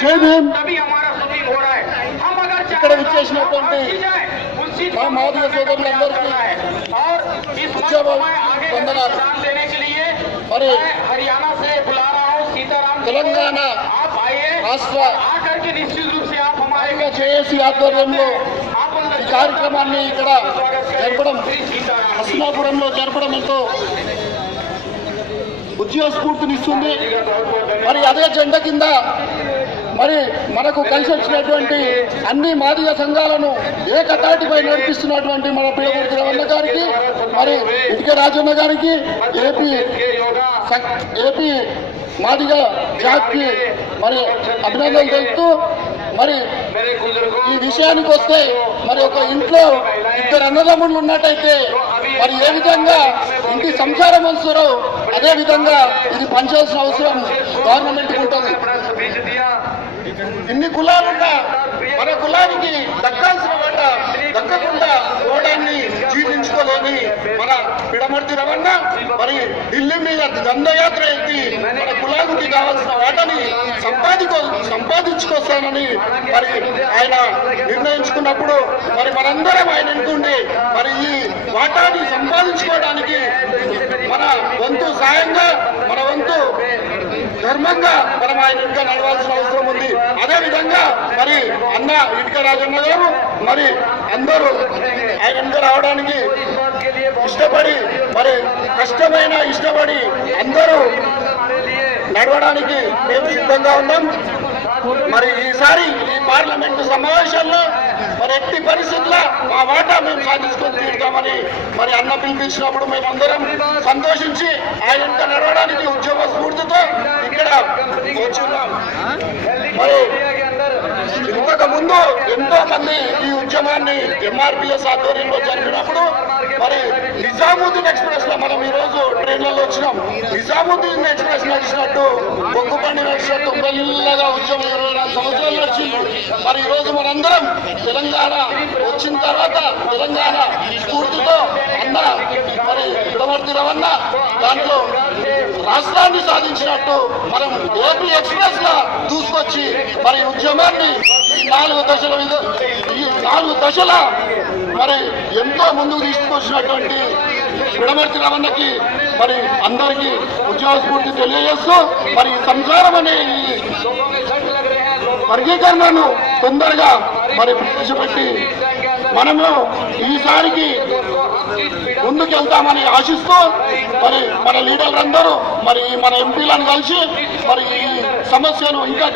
జై భీమ్. ఇక్కడ విచ్చేసినటువంటి మా మాదిగ సోదరులందరికీ ఉద్యమ వందనాలు. మరి తెలంగాణ రాష్ట్ర జేఏసీ ఆధ్వర్యంలో ఈ కార్యక్రమాన్ని ఇక్కడ జరపడం, హస్నాపురంలో జరపడం ఎంతో ఉద్యోగ స్ఫూర్తినిస్తుంది. మరి అదే జెండా కింద మరి మనకు కలిసి వచ్చినటువంటి అన్ని మాదిగ సంఘాలను ఏకతాటిపై నడిపిస్తున్నటువంటి మన పిల్లమూర్తి రవణ గారికి, మరి ఇటుక రాజన్న గారికి, ఏపీ మాదిగ జాతికి మరి అభినందనలు తెలుపుతూ, మరి ఈ విషయానికి వస్తే మరి ఒక ఇంట్లో ఇద్దరు అన్నదమ్ములు ఉన్నట్టయితే మరి ఏ విధంగా ఇంటి సంసారం వస్తారో అదే విధంగా ఇది పనిచేయాల్సిన అవసరం గవర్నమెంట్కి ఉంటుంది. ఇన్ని కులాలున్నా మన కులానికి దక్కాల్సిన వాట దక్కకుండా ఓడాన్ని జీర్ణించుకోలేని మన పిడమర్తి రవణ మరి ఢిల్లీ మీద దండయాత్ర ఎత్తి మన కులానికి కావాల్సిన వాటని సంపాదించుకొస్తానని మరి ఆయన నిర్ణయించుకున్నప్పుడు మరి మనందరం ఆయన ఎంతుండి మరి ఈ వాటాన్ని సంపాదించుకోవడానికి మన వంతు సాయంగా, మన వంతు ధర్మంగా మనం ఆయన ఇంకా నడవాల్సిన అవసరం ఉంది. అదేవిధంగా మరి అన్న ఇటుక రాజన్న గారు మరి అందరూ ఆయన ఇంకా రావడానికి ఇష్టపడి మరి ఇష్టపడి అందరూ నడవడానికి మేము సిద్ధంగా ఉన్నాం. మరి ఈసారి ఈ పార్లమెంటు సమావేశాల్లో మరి ఎట్టి పరిస్థితుల్లో మా వాటా మేము సాధించుకొని తీరుతామని మరి అన్న పిలిపించినప్పుడు మేమందరం సంతోషించి ఆయన ఇంకా నడవడానికి ఉద్యమ స్ఫూర్తితో ఇక్కడ వచ్చున్నాం. మరి ఇంతకు ముందు ఎంతో మంది ఈ ఉద్యమాన్ని ఎంఆర్పిఎస్ ఆధ్వర్యంలో జరిపినప్పుడు మరి నిజాముద్దీన్ ఎక్స్ప్రెస్ లో మనం ఈ రోజు ట్రైన్లలో వచ్చినాం. నిజాముద్దీన్ ఎక్స్ప్రెస్ నడిచినట్టు బొగ్గుబండి నడిచినట్టు మెల్లగా ఉద్యమం 24 సంవత్సరాలు వచ్చింది. మరి ఈ రోజు మనందరం తెలంగాణ వచ్చిన తర్వాత తెలంగాణ స్ఫూర్తితో అన్న మరి పిడమర్తి రవణ దాంట్లో రాష్ట్రాన్ని సాధించినట్టు మనం ఏపీ ఎక్స్ప్రెస్ లా దూసుకొచ్చి మరి ఉద్యమాన్ని ఈ 4 దశల మరి ఎంతో ముందుకు తీసుకొచ్చినటువంటి పిడమర్తి రవణకి మరి అందరికీ ఉద్యోగ స్ఫూర్తి తెలియజేస్తూ మరి సంసారం అనే వర్గీకరణను తొందరగా మరి ప్రవేశపెట్టి మనము ఈసారికి ముందుకెళ్తామని ఆశిస్తూ మరి మన లీడర్లందరూ మరి మన ఎంపీలను కలిసి మరి ఈ సమస్యను ఇంకా